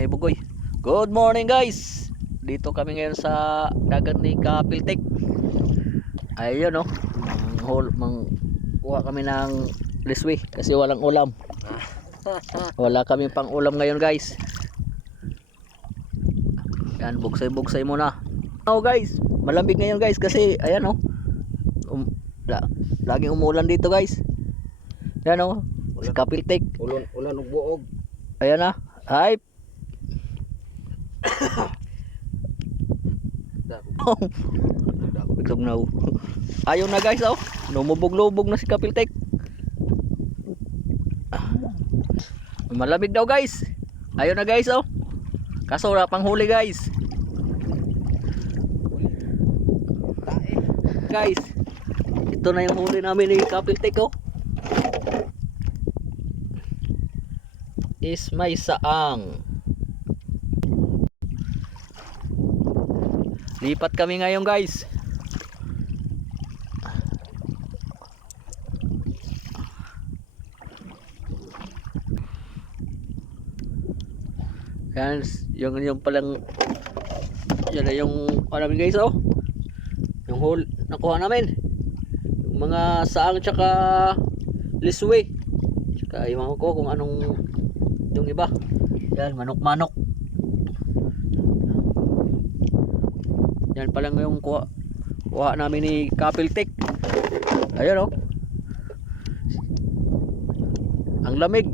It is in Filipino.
may bugoy. Good morning guys. Dito kami ngayon sa dagat ni Kapiltek. Ayun oh. Kuha kami ng liswi kasi walang ulam. Wala kami pang ulam ngayon guys. Yan, buksay-buksay muna. Oh guys, malamig ngayon guys kasi ayan oh. Laging umuulan dito guys. Yan oh. Si Kapiltek. Ulan ug buog. Ayan na. Hype. Biglang na. Ayaw na guys oh. Lumubog-lubog na si Kapiltek. Malamig daw guys. Ayaw na guys oh. Kaso wala pang huli guys. Guys, ito na yung huli namin ni Kapiltek oh. Is may saang. Lipat kami ngayon guys. Yan, yung palang yan na yung namin guys oh. Yung hole nakuha namin. Yung mga saang tsaka liswe. Tsaka iwan ko kung anong yung iba. Yan, manok-manok. Yan pa lang yung kuha namin ni Kapiltek. Ayan oh. Ang lamig.